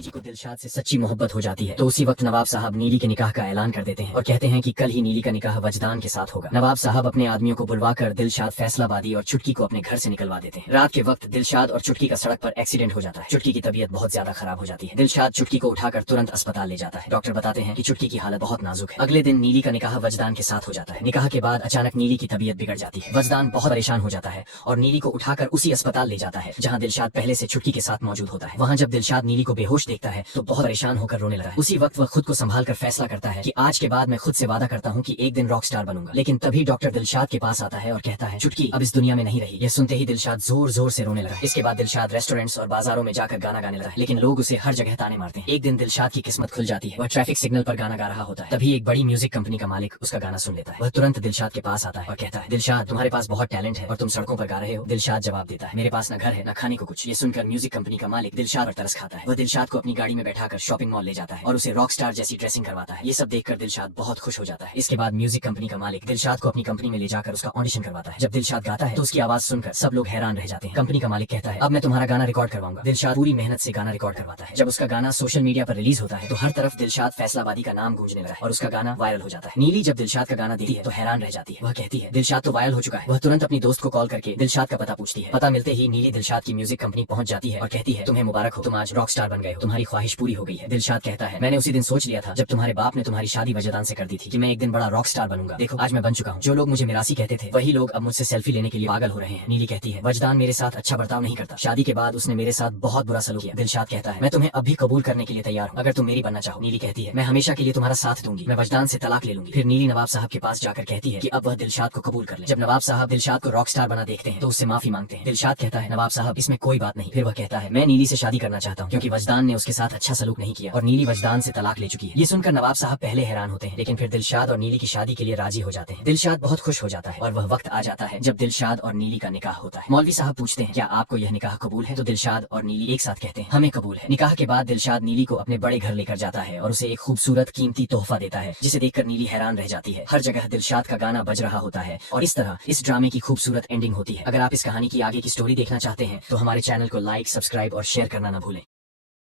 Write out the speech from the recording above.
नीली जी को दिलशाद से सच्ची मोहब्बत हो जाती है तो उसी वक्त नवाब साहब नीली के निकाह का ऐलान कर देते हैं और कहते हैं कि कल ही नीली का निकाह वजदान के साथ होगा। नवाब साहब अपने आदमियों को बुलवाकर दिलशाद, फैसलाबादी और चुटकी को अपने घर से निकलवा देते हैं। रात के वक्त दिलशाद और चुटकी का सड़क पर एक्सीडेंट हो जाता है। चुटकी की तबीयत बहुत ज्यादा खराब हो जाती है। दिलशाद चुटकी को उठाकर तुरंत अस्पताल ले जाता है। डॉक्टर बताते हैं कि चुटकी की हालत बहुत नाजुक है। अगले दिन नीली का निकाह वजदान के साथ हो जाता है। निकाह के बाद अचानक नीली की तबीयत बिगड़ जाती है। वजदान बहुत परेशान हो जाता है और नीली को उठाकर उसी अस्पताल ले जाता है जहाँ दिलशाद पहले से चुटकी के साथ मौजूद होता है। वहाँ जब दिलशाद नीली को बेहोश देखता है तो बहुत परेशान होकर रोने लगा है। उसी वक्त वह खुद को संभाल कर फैसला करता है कि आज के बाद मैं खुद से वादा करता हूँ कि एक दिन रॉक स्टार बनूंगा। लेकिन तभी डॉक्टर दिलशाद के पास आता है और कहता है चुटकी अब इस दुनिया में नहीं रही। यह सुनते ही दिलशाद जोर जोर से रोने लगा। इसके बाद दिलशाद रेस्टोरेंट्स और बाजारों में जाकर गाना गाने लगा है, लेकिन लोग उसे हर जगह ताने मारते हैं। एक दिन दिलशाद की किस्मत खुल जाती है। वह ट्रैफिक सिग्नल पर गाना गा रहा होता है। तभी एक बड़ी म्यूजिक कंपनी का मालिक उसका गाना सुन लेता है। वह तुरंत दिलशाद के पास आता है और कहता है दिलशाद तुम्हारे पास बहुत टैलेंट है और तुम सड़कों पर गा रहे हो। दिलशाद जवाब देता है मेरे पास न घर है न खाने को कुछ। ये सुनकर म्यूजिक कंपनी का मालिक दिलशाद पर तरस खाता है। वह दिलशाद को अपनी गाड़ी में बैठाकर शॉपिंग मॉल ले जाता है और उसे रॉक स्टार जैसी ड्रेसिंग करवाता है। ये सब देखकर दिलशाद बहुत खुश हो जाता है। इसके बाद म्यूजिक कंपनी का मालिक दिलशाद को अपनी कंपनी में ले जाकर उसका ऑडिशन करवाता है। जब दिलशाद गाता है तो उसकी आवाज सुनकर सब लोग हैरान रह जाते हैं। कंपनी का मालिक कहता है अब मैं तुम्हारा गाना रिकॉर्ड करवाऊंगा। दिलशाद पूरी मेहनत से गाना रिकॉर्ड करवाता है। जब उसका गाना सोशल मीडिया पर रिलीज होता है तो हर तरफ दिलशाद फैसलाबादी का नाम गूंजने लगा है और उसका गाना वायरल हो जाता है। नीली जब दिलशाद का गाना देखती है तो हैरान रह जाती है। वह कहती है दिलशाद तो वायरल हो चुका है। वह तुरंत अपनी दोस्त को कॉल करके दिलशाद का पता पूछती है। पता मिलते ही नीली दिलशाद की म्यूजिक कंपनी पहुंच जाती है और कहती है तुम्हें मुबारक हो, तुम आज रॉक स्टार बन गए हो, तुम्हारी ख्वाहिश पूरी हो गई है। दिलशाद कहता है मैंने उसी दिन सोच लिया था जब तुम्हारे बाप ने तुम्हारी शादी वजदान से कर दी थी कि मैं एक दिन बड़ा रॉक स्टार बनूंगा। देखो आज मैं बन चुका हूँ। जो लोग मुझे मिरासी कहते थे वही लोग अब मुझसे सेल्फी लेने के लिए पागल हो रहे हैं। नीली कहती है वजदान मेरे साथ अच्छा बर्ताव नहीं करता। शादी के बाद उसने मेरे साथ बहुत बुरा सलूक किया। दिलशाद कहता है मैं तुम्हें अब भी कबूल करने के लिए तैयार हूँ अगर तुम मेरी बनना चाहो। नीली कहती है मैं हमेशा के लिए तुम्हारा साथ दूंगी, मैं वजदान से तलाक ले लूंगी। फिर नीली नवाब साहब के पास जाकर कहती है कि अब वह दिलशाद को कबूल कर ले। जब नवाब साहब दिलशाद को रॉक स्टार बना देखते हैं तो उससे माफी मांगते हैं। दिलशाद कहता है नवाब साहब इसमें कोई बात नहीं। फिर वह कहता है मैं नीली से शादी करना चाहता हूँ क्योंकि वजदान ने उसके साथ अच्छा सलूक नहीं किया और नीली वजदान से तलाक ले चुकी है। ये सुनकर नवाब साहब पहले हैरान होते हैं लेकिन फिर दिलशाद और नीली की शादी के लिए राजी हो जाते हैं। दिलशाद बहुत खुश हो जाता है और वह वक्त आ जाता है जब दिलशाद और नीली का निकाह होता है। मौलवी साहब पूछते हैं क्या आपको यह निकाह कबूल है? तो दिलशाद और नीली एक साथ कहते हैं हमें कबूल है। निकाह के बाद दिलशाद नीली को अपने बड़े घर लेकर जाता है और उसे एक खूबसूरत कीमती तोहफा देता है जिसे देखकर नीली हैरान रह जाती है। हर जगह दिलशाद का गाना बज रहा होता है और इस तरह इस ड्रामे की खूबसूरत एंडिंग होती है। अगर आप इस कहानी की आगे की स्टोरी देखना चाहते हैं तो हमारे चैनल को लाइक, सब्सक्राइब और शेयर करना न भूलें।